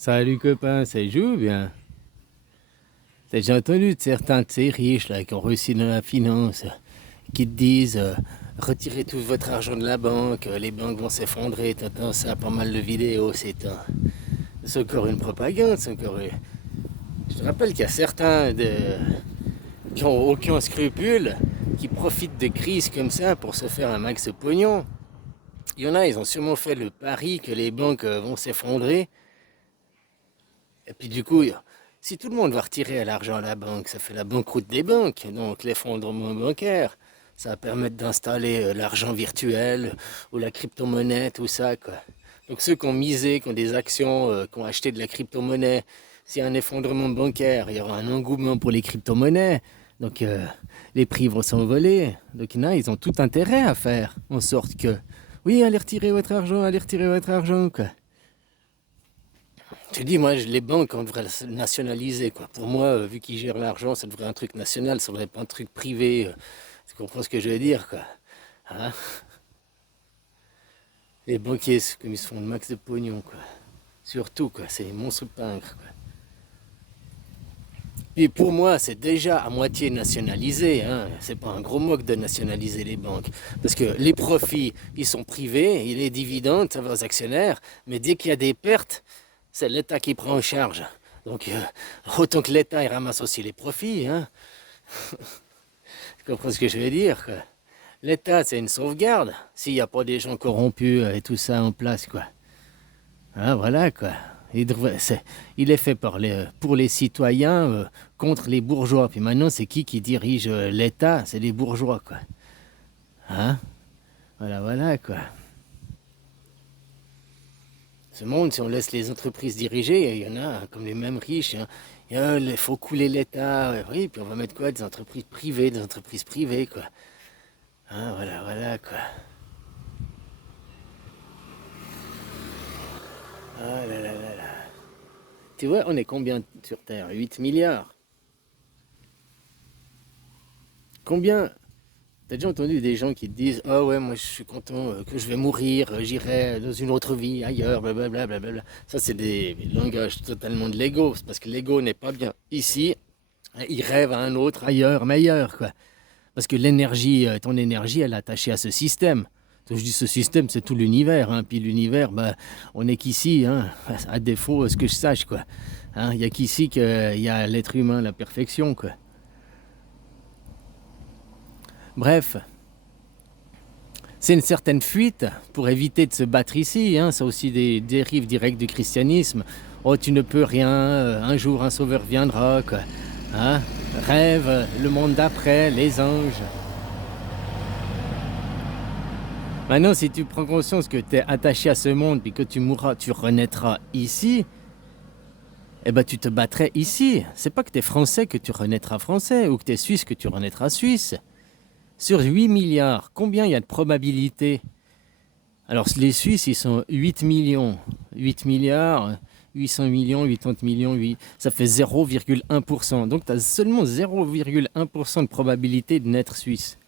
Salut copain, ça joue bien. T'as déjà entendu de certains de ces riches là qui ont réussi dans la finance, qui te disent retirez tout votre argent de la banque, les banques vont s'effondrer, t'entends ça, pas mal de vidéos, c'est encore une propagande, c'est encore. Je te rappelle qu'il y a qui ont aucun scrupule, qui profitent de crises comme ça pour se faire un max de pognon. Il y en a, ils ont sûrement fait le pari que les banques vont s'effondrer. Et puis du coup, si tout le monde va retirer l'argent à la banque, ça fait la banqueroute des banques, donc l'effondrement bancaire. Ça va permettre d'installer l'argent virtuel ou la crypto-monnaie, tout ça, quoi. Donc ceux qui ont misé, qui ont des actions, qui ont acheté de la crypto-monnaie, s'il y a un effondrement bancaire, il y aura un engouement pour les crypto-monnaies. Donc les prix vont s'envoler. Donc il y en a, ils ont tout intérêt à faire en sorte que, oui, allez retirer votre argent, quoi. Tu dis, moi, les banques, on devrait les nationaliser, quoi. Pour moi, vu qu'ils gèrent l'argent, ça devrait être un truc national, ça devrait pas un truc privé. Tu comprends ce que je veux dire, quoi. Hein. Les banquiers, comme ils se font le max de pognon, quoi. Surtout, quoi. C'est des monstres de pingres, quoi. Et pour moi, c'est déjà à moitié nationalisé. Hein. C'est pas un gros moque de nationaliser les banques. Parce que les profits, ils sont privés, et les dividendes, ça va aux actionnaires. Mais dès qu'il y a des pertes, c'est l'État qui prend en charge. Donc, autant que l'État, il ramasse aussi les profits. Hein. Tu comprends ce que je veux dire, quoi. L'État, c'est une sauvegarde. S'il n'y a pas des gens corrompus et tout ça en place, quoi. Ah, voilà, quoi. Il est fait pour les citoyens contre les bourgeois. Puis maintenant, c'est qui dirige l'État? C'est les bourgeois, quoi. Hein? Voilà, voilà, quoi. Ce monde, si on laisse les entreprises diriger, il y en a comme les mêmes riches. Hein. Il faut couler l'État. Oui, puis on va mettre quoi? Des entreprises privées, quoi. Hein, voilà, voilà, quoi. Ah là là là là. Tu vois, on est combien sur Terre? 8 milliards. Combien? T'as déjà entendu des gens qui te disent ah ouais, moi je suis content que je vais mourir, j'irai dans une autre vie, ailleurs, blablabla. Blablabla. Ça, c'est des langages totalement de l'ego. C'est parce que l'ego n'est pas bien ici. Il rêve à un autre, ailleurs, meilleur, quoi. Parce que ton énergie, elle est attachée à ce système. Quand je dis ce système, c'est tout l'univers. Hein. Puis l'univers, bah, on n'est qu'ici, hein, à défaut, ce que je sache, quoi. Hein, il n'y a qu'ici qu'il y a l'être humain, la perfection, quoi. Bref, c'est une certaine fuite pour éviter de se battre ici. Hein. C'est aussi des dérives directes du christianisme. Oh, tu ne peux rien, un jour un sauveur viendra, quoi. Hein. Rêve, le monde d'après, les anges. Maintenant, si tu prends conscience que tu es attaché à ce monde, puis que tu mourras, tu renaîtras ici, eh ben tu te battrais ici. C'est pas que tu es français que tu renaîtras français, ou que tu es suisse que tu renaîtras suisse. Sur 8 milliards, combien il y a de probabilités? Alors les Suisses, ils sont 8 millions. 8 milliards, 800 millions, 80 millions, ça fait 0,1%. Donc tu as seulement 0,1% de probabilité de naître suisse.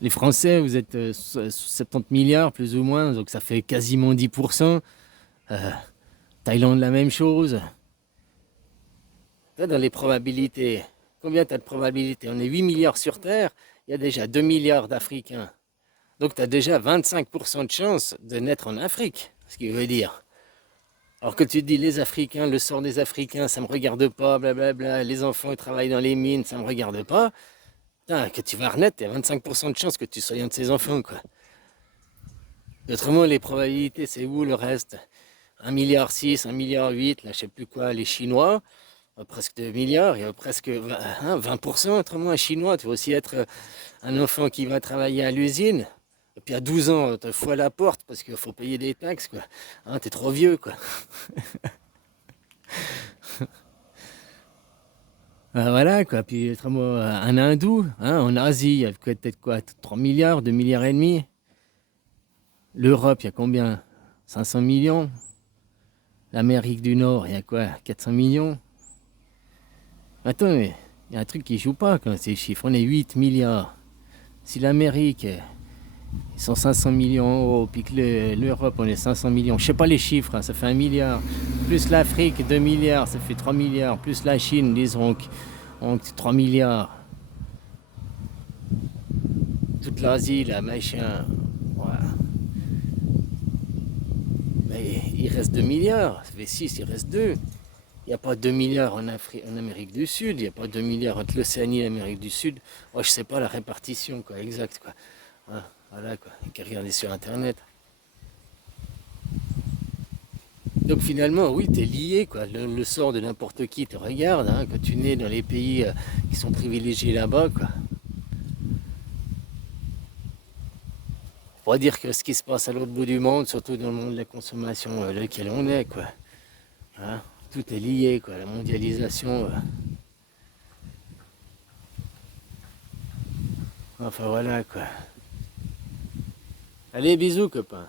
Les Français, vous êtes 70 milliards plus ou moins, donc ça fait quasiment 10%. Thaïlande, la même chose. Dans les probabilités, combien tu as de probabilités? On est 8 milliards sur Terre, il y a déjà 2 milliards d'Africains. Donc tu as déjà 25% de chance de naître en Afrique, ce qui veut dire. Alors que tu te dis les Africains, le sort des Africains, ça me regarde pas, blablabla, les enfants ils travaillent dans les mines, ça me regarde pas. Putain, que tu vas renaître, il y a 25% de chance que tu sois un de ces enfants, quoi. Autrement, les probabilités, c'est où le reste? 1,6 milliard, 1,8 milliard, là je sais plus quoi, les Chinois, presque 2 milliards, il y a presque 20%, autrement un Chinois, tu vas aussi être un enfant qui va travailler à l'usine. Et puis à 12 ans, te fous à la porte parce qu'il faut payer des taxes, quoi. Hein, t'es trop vieux, quoi. Voilà, quoi. Puis autrement, un hindou, hein, en Asie, il y a peut-être quoi, 3 milliards, 2 milliards et demi. L'Europe, il y a combien? 500 millions. L'Amérique du Nord, il y a quoi? 400 millions. Attends, mais il y a un truc qui joue pas quand ces chiffres. On est 8 milliards. Si l'Amérique, ils sont 500 millions en haut, puis que l'Europe, on est 500 millions. Je sais pas les chiffres, hein, ça fait 1 milliard. plus l'Afrique, 2 milliards, ça fait 3 milliards. Plus la Chine, disons, 3 milliards. Toute l'Asie, là, machin. Voilà. Mais il reste 2 milliards. Ça fait 6, il reste 2. Il n'y a pas 2 milliards en Amérique du Sud. Il n'y a pas 2 milliards entre l'Océanie et l'Amérique du Sud. Moi, je ne sais pas la répartition, quoi, exacte, quoi. Voilà, quoi. Il faut regarder sur Internet. Donc finalement, oui, tu es lié, quoi. Le sort de n'importe qui te regarde, hein, quand tu nais dans les pays qui sont privilégiés là-bas, quoi. Pour dire que ce qui se passe à l'autre bout du monde, surtout dans le monde de la consommation dans lequel on est, quoi. Hein, tout est lié, quoi. La mondialisation. Enfin voilà, quoi. Allez, bisous, copain.